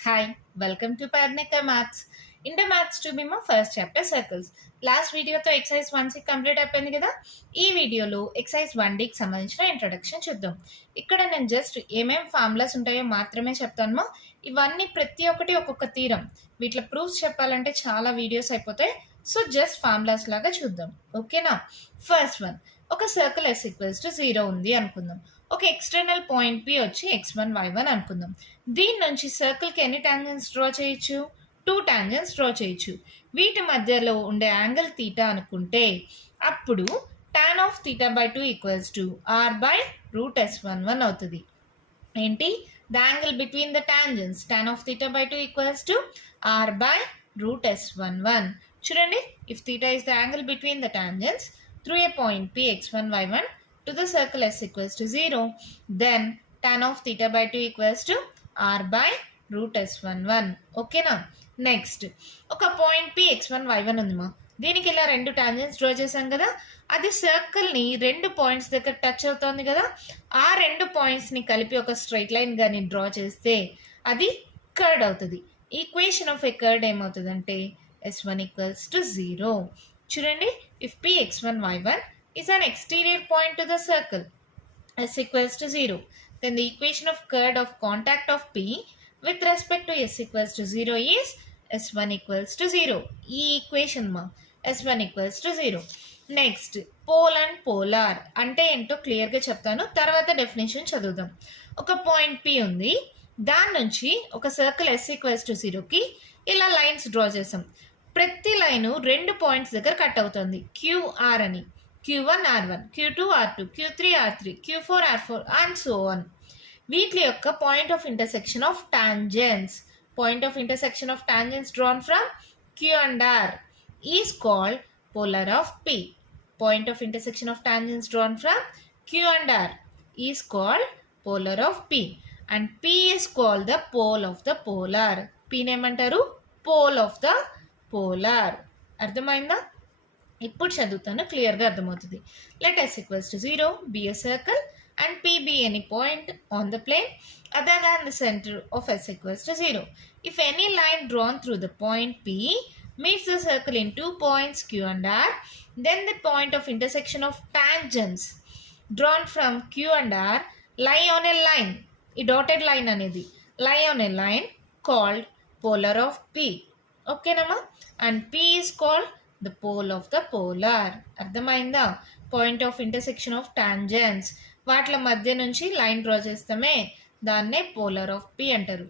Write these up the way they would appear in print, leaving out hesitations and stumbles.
Hi, welcome to Padnika Maths. Inter Maths 2 మేము first chapter circles. Last వీడియోతో excise 1 complete అయిపోయింది కదా. ఈ వీడియోలో ఎక్సైజ్ 1కి సంబంధించిన ఇంట్రొడక్షన్ చూద్దాం. ఇక్కడ నేను జస్ట్ ఏమేం ఫార్ములాస్ ఉంటాయో మాత్రమే చెప్తాను. ఇవన్నీ ప్రతి ఒక్కటి ఒక్కొక్క తీరం. వీటిలో ప్రూఫ్స్ చెప్పాలంటే చాలా వీడియోస్ అయిపోతాయి. సో జస్ట్ ఫార్ములాస్ లాగా చూద్దాం. ఓకేనా? ఫస్ట్ వన్, ఒక సర్కిల్ S=0 ఉంది అనుకుందాం. ఒక ఎక్స్టర్నల్ పాయింట్ పి వచ్చి x1 y1 అనుకుందాం. దీని నుంచి సర్కిల్కి ఎన్ని టాంజెంట్స్ డ్రా చేయొచ్చు? 2 టాంజెంట్స్ డ్రా చేయొచ్చు. వీటి మధ్యలో ఉండే యాంగిల్ తీటా అనుకుంటే అప్పుడు tan of theta by 2 equals to r/√s11 అవుతుంది. ఏంటి? The angle between the tangents tan of theta by 2 equals to r/√s11. చూడండి, if theta is the angle between the tangents through a point p x1 y1 to the circle S=0, then tan of theta by 2 equals to r/√s11. ఓకేనా? Next, ఒక point P x1 y1 ఉందిమా. దీనికి ఇలా 2 tangents draw చేశాం కదా. అది సర్కిల్ని 2 points దగ్గర touch అవుతుంది కదా. ఆ 2 పాయింట్స్ని కలిపి ఒక స్ట్రైట్ లైన్ కానీ డ్రా చేస్తే అది కర్డ్ అవుతుంది. ఈక్వేషన్ ఆఫ్ ఏ కర్డ్ ఏమవుతుందంటే S1=0. చూడండి, if p x1 y1 is an exterior point to the circle S=0, then the equation of curd of contact of p with respect to S=0 is S1=0. ఈ equation మా S1=0. Next, pole and polar అంటే ఏంటో క్లియర్గా చెప్తాను, తర్వాత definition చదువుదాం. ఒక point P ఉంది, దాని నుంచి ఒక సర్కిల్ S=0కి ఇలా లైన్స్ డ్రా చేసాం. ప్రతి లైను 2 పాయింట్స్ దగ్గర కట్ అవుతుంది. క్యూఆర్ అని, Q1 R1, Q2 R2, Q3 R3, Q4 R4 and so on. వీటి యొక్క point of intersection of tangents, point of intersection of tangents drawn from Q and R is called polar of P. Point of intersection of tangents drawn from Q and R is called polar of P and P is called the pole of the polar. Pని ఏమంటారు? Pole of the polar. అర్థమైందా? ఇప్పుడు చదువుతాను, క్లియర్గా అర్థమవుతుంది. Let S=0 be a circle and P be any point on the plane other than the center of S=0. If any line drawn through the point P meets the circle in 2 points Q and R, then the point of intersection of tangents drawn from Q and R lie on a line. ఈ dotted line అనేది lie on a line called polar of P. ఓకేనమ్మా? And P is called the pole of the polar. అర్థమైందా? Point of intersection of tangents, వాటి మధ్య నుంచి line draw చేస్తామే, దాన్నే polar of P అంటారు.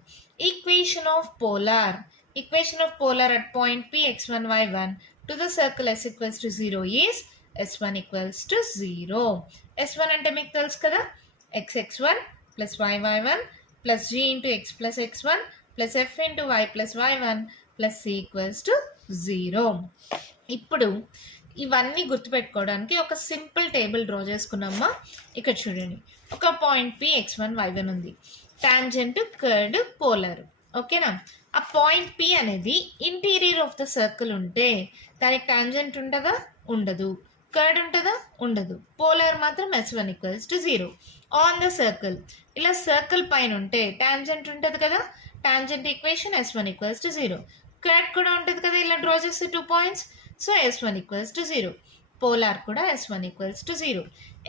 Equation of polar, equation of polar at point P x1 y1 to the circle S=0 is S1=0. S1 అంటే మీకు తెలుసు కదా, xx1 plus yy1 plus g into x plus x1 plus f into y plus y1 plus C=0. ఇప్పుడు ఇవన్నీ గుర్తుపెట్టుకోవడానికి ఒక simple table draw చేసుకున్నామా. ఇక్కడ చూడండి, ఒక పాయింట్ పి x1 y1 ఉంది, టాంజెంట్, కర్డ్, పోలార్. ఓకేనా? ఆ పాయింట్ పి అనేది ఇంటీరియర్ ఆఫ్ ద సర్కిల్ ఉంటే దానికి టాంజెంట్ ఉంటుందా? ఉండదు. కర్డ్ ఉంటుందా? ఉండదు. పోలార్ మాత్రం S1=0. ఆన్ ద సర్కిల్, ఇలా సర్కిల్ పైన ఉంటే టాంజెంట్ ఉంటుంది కదా, టాంజెంట్ ఈక్వేషన్ S1=0. కర్డ్ కూడా ఉంటుంది కదా, ఇలా డ్రా చేస్తే 2 పాయింట్స్, సో S1=0. పోలార్ కూడా S1=0.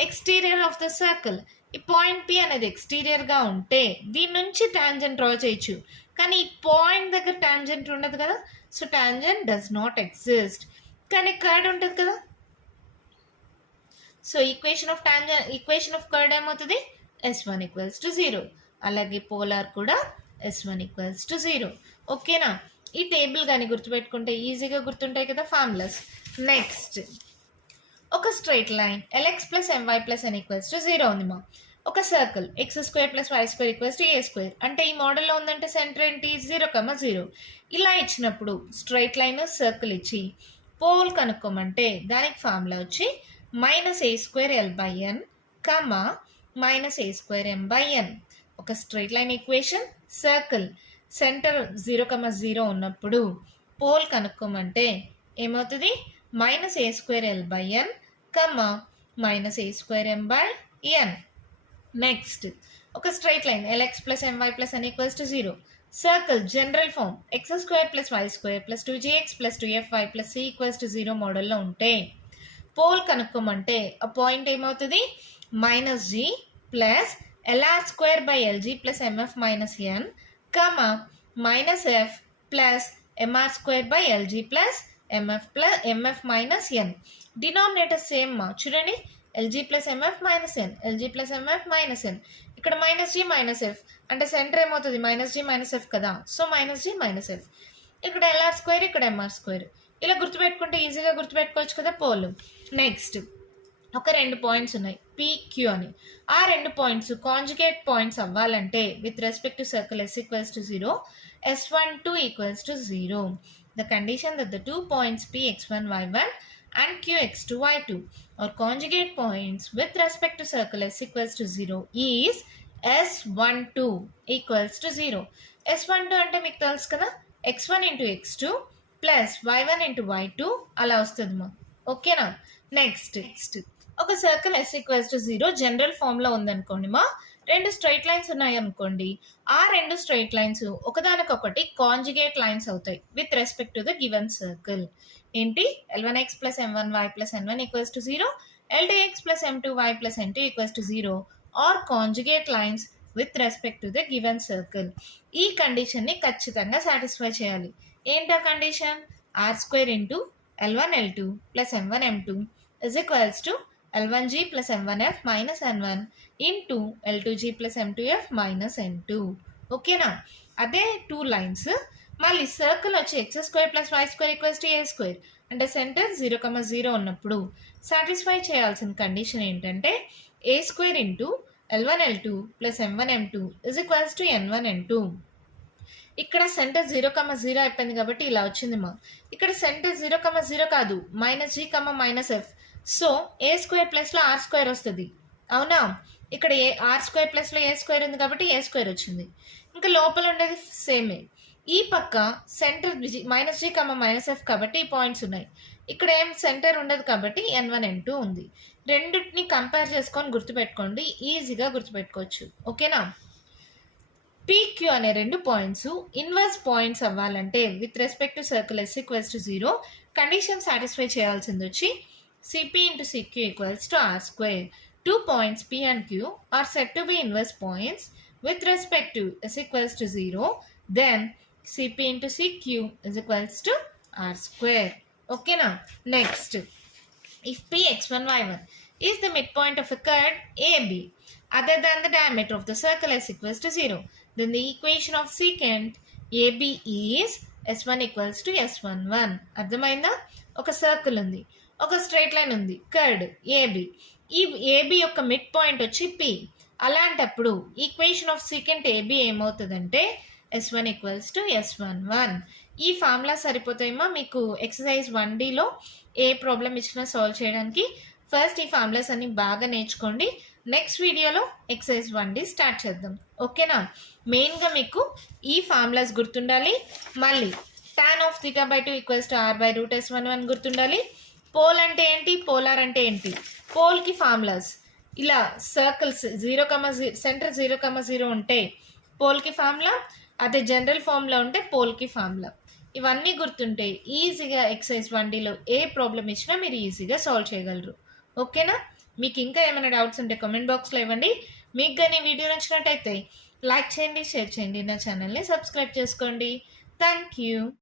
Exterior of the circle, ఈ పాయింట్ పి అనేది ఎక్స్టీరియర్గా ఉంటే దీని నుంచి టాంజెంట్ డ్రా చేయొచ్చు, కానీ ఈ పాయింట్ దగ్గర టాంజెంట్ ఉండదు కదా, so tangent does not exist. కానీ కర్డ్ ఉంటుంది కదా, సో ఈక్వేషన్ ఆఫ్ కర్డ్ ఏమవుతుంది? S1=0. అలాగే పోలార్ కూడా S1=0. ఓకేనా? ఈ టేబుల్ కానీ గుర్తుపెట్టుకుంటే ఈజీగా గుర్తుంటాయి కదా ఫార్ములాస్. నెక్స్ట్, ఒక straight line LX + MY + N = 0 ఉంది మా. ఒక సర్కిల్ x² + y² = a². అంటే ఈ మోడల్లో ఉందంటే సెంటర్ ఏంటి? 0,0. ఇలా ఇచ్చినప్పుడు స్ట్రైట్ లైన్, సర్కిల్ ఇచ్చి పోల్ కనుక్కోమంటే దానికి ఫార్ములా వచ్చి -a²l/n, -a²m/n. ఒక straight line equation, circle, centre 0,0 ఉన్నప్పుడు పోల్ కనుక్కోమంటే ఏమవుతుంది? -a²l/n, -a²m/n. నెక్స్ట్, ఒక straight line LX + MY + N = 0. Circle general form x square plus why square plus 2gx plus 2fy plus c equals to 0 మోడల్లో ఉంటే pole కనుక్కోమంటే ఆ point ఏమవుతుంది -g plus LR square by LG plus MF minus N comma -f plus MR square by LG plus MF minus N. Denominator same మా చూడండి, LG plus MF minus N, LG plus MF minus N. ఇక్కడ -g -f అంటే centre ఏమవుతుంది -g -f కదా, so -g -f. ఇక్కడ LR square, ఇక్కడ MR square. ఇలా గుర్తుపెట్టుకుంటే ఈజీగా గుర్తుపెట్టుకోవచ్చు కదా పోల్. నెక్స్ట్ ఒక 2 పాయింట్స్ ఉన్నాయి PQ అని. ఆ 2 పాయింట్స్ కాంజుగేట్ పాయింట్స్ అవ్వాలంటే with respect to circle S equals to 0, S12 equals to 0. The condition that the 2 points Px1, y1 and Qx2, y2 are conjugate points with respect to circle S equals to 0 is S12 equals to 0. S12 అంటే మీకు తెలుసు కదా, x1 into x2 plus y1 into y2 అలా వస్తుంది మా. ఓకేనా. Next ఒక circle S equals to 0 general ఫామ్లో ఉందనుకోండి మా. 2 స్ట్రైట్ లైన్స్ ఉన్నాయి అనుకోండి, ఆ 2 స్ట్రైట్ లైన్స్ ఒకదానికొకటి కాంజుగేట్ లైన్స్ అవుతాయి with respect to the given circle. ఏంటి L1x plus M1y plus N1 equals to 0, L2x plus M2y plus N2 equals to 0 are conjugate lines with respect to the given circle. ఈ కండిషన్ని ఖచ్చితంగా satisfy చేయాలి. ఏంటా condition? R square into L1 L2 plus M1 M2 is equals to L1g plus M1f minus N1 into L2g plus M2f minus N2. ఓకేనా. అదే 2 lines మళ్ళీ circle వచ్చి x square plus why square equals to A square అంటే centre 0,0 ఉన్నప్పుడు satisfy చేయాల్సిన condition ఏంటంటే A square into L1 L2 plus M1 M2 is equals to N1 N2. ఇక్కడ centre 0,0 అయిపోయింది కాబట్టి ఇలా వచ్చింది మా. ఇక్కడ సెంటర్ 0,0 కాదు, -g, -f. సో ఏ స్క్వేర్ ప్లస్లో ఆర్ స్క్వేర్ వస్తుంది, అవునా. ఇక్కడ ఆర్ స్క్వేర్ ప్లస్లో ఏ స్క్వేర్ ఉంది కాబట్టి ఏ స్క్వేర్ వచ్చింది. ఇంకా లోపల ఉండేది సేమే. ఈ పక్క సెంటర్ -g, -f కాబట్టి ఈ పాయింట్స్ ఉన్నాయి. ఇక్కడ ఏం సెంటర్ ఉండదు కాబట్టి N1 N2 ఉంది. రెండింటిని కంపేర్ చేసుకొని గుర్తుపెట్టుకోండి, ఈజీగా గుర్తుపెట్టుకోవచ్చు. ఓకేనా. PQ అనే 2 పాయింట్స్ ఇన్వర్స్ పాయింట్స్ అవ్వాలంటే with respect to circle S equals to 0 condition satisfy చేయాల్సింది వచ్చి CP into CQ equals to R square. 2 points P and Q are said to be inverse points with respect to S equals to 0. Then CP into CQ is equals to R square. Okay now. Next, if Px1, y1 is the midpoint of a curve AB other than the diameter of the circle S equals to 0, then the equation of secant AB is S1 equals to S11. అర్థమైందా? ఒక circle ఉంది, ఒక straight line ఉంది, curd AB. ఈ AB యొక్క mid point వచ్చి P. అలాంటప్పుడు equation of secant AB ఏమవుతుందంటే S1 ఈక్వల్స్ టు S11. ఈ ఫార్ములా సరిపోతాయేమో మీకు ఎక్సర్సైజ్ 1Dలో ఏ ప్రాబ్లం ఇచ్చినా సాల్వ్ చేయడానికి. ఫస్ట్ ఈ ఫార్ములాస్ అన్ని బాగా నేర్చుకోండి. నెక్స్ట్ వీడియోలో ఎక్సర్సైజ్ 1D స్టార్ట్ చేద్దాం. ఓకేనా. మెయిన్గా మీకు ఈ ఫార్ములాస్ గుర్తుండాలి. మళ్ళీ tan of theta by 2 equals to r by root S11 గుర్తుండాలి. పోల్ అంటే ఏంటి, పోలార్ అంటే ఏంటి, పోల్కి ఫార్ములాస్ ఇలా సర్కిల్స్ 0,0 సెంటర్ 0,0 ఉంటే పోల్కి ఫార్ములా, అదే జనరల్ ఫార్ములా ఉంటే పోల్కి ఫార్ములా. ఇవన్నీ గుర్తుంటే ఈజీగా ఎక్సర్సైజ్ 1Dలో ఏ ప్రాబ్లం ఇచ్చినా మీరు ఈజీగా సాల్వ్ చేయగలరు. ఓకేనా. మీకు ఇంకా ఏమైనా డౌట్స్ ఉంటే కామెంట్ బాక్స్లో ఇవ్వండి. మీకు కానీ వీడియో నచ్చినట్టయితే లైక్ చేయండి, షేర్ చేయండి, నా ఛానల్ని సబ్స్క్రైబ్ చేసుకోండి. Thank you.